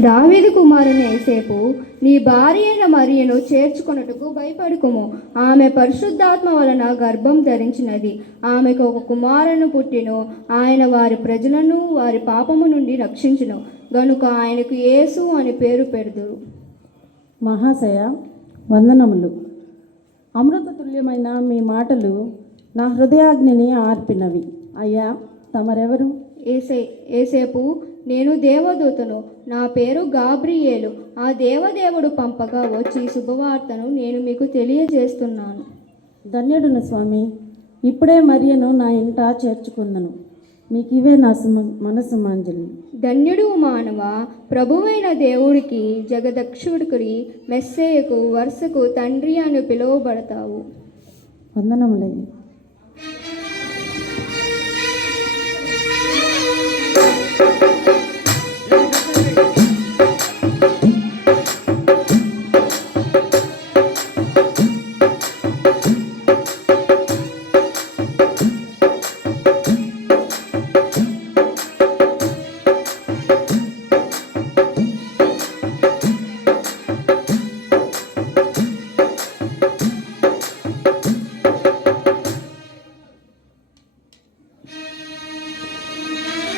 దావీదు కుమారుని యేసేపు, నీ భార్య అయిన మరియను చేర్చుకొనుటకు భయపడుకుము. ఆమె పరిశుద్ధాత్మ వలన గర్భం ధరించినది. ఆమెకు ఒక కుమారుని పుట్టెను. ఆయన వారి ప్రజలను వారి పాపము నుండి రక్షించును గనుక ఆయనకు యేసు అని పేరు పెడుదురు. మహాశయ వందనములు. అమృత తుల్యమైన మీ మాటలు నా హృదయాగ్నిని ఆర్పినవి. అయ్యా, తమరెవరు? యేసేపు, నేను దేవదూతను. నా పేరు గాబ్రియేలు. ఆ దేవదేవుడు పంపగా వచ్చి శుభవార్తను నేను మీకు తెలియజేస్తున్నాను. ధన్యుడును స్వామి. ఇప్పుడే మరియను నా ఇంట చేర్చుకుందను. మీకు ఇవే నా మనసు మాంజలి. ధన్యుడు మానవ, ప్రభువైన దేవుడికి, జగదక్షుడికి, మెస్సేయకు వరుసకు తండ్రి అని పిలువబడతావు. వందనములయ్య.